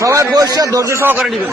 সবাই বসে ধৈর্য সহকারে নিবেন।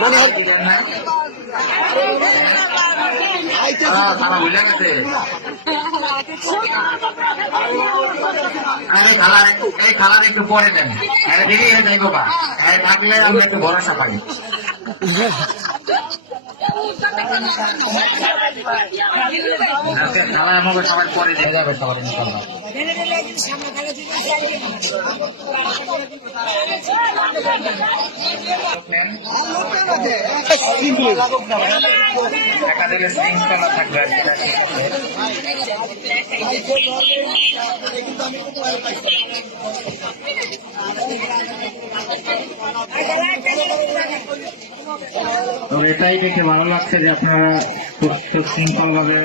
মানে এই খালার একটু পরে আরে দেরি হয়ে যাই বাবা থাকলে আমি একটু ভরসা পাই সবাই পরে দিয়ে যাবে সবার থাকবে আর যেটা ঠিক আছে। তো এটাই দেখে ভালো লাগছে যে আপনারা সুশৃঙ্খল ভাবে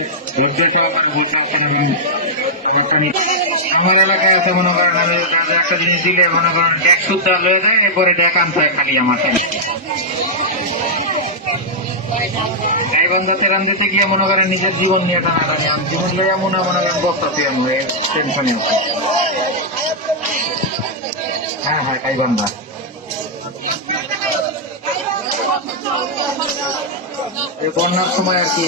আমার এলাকায় আছে মনে করেন, আমি কাজে একটা জিনিস দিলে মনে করেন ডেক সুদ্ধা লয়ে যায়, এরপরে ডেক আনতে খালি আমাকে এই বন্ধা তেরান দিতে গিয়ে মনে করেন নিজের জীবন নিয়ে টানাটানি আমি জীবন লইয়া মনে মনে করেন বক্তাতে আমি টেনশনে হ্যাঁ হ্যাঁ কাইবান্ধা এই বন্যার সময় আর কি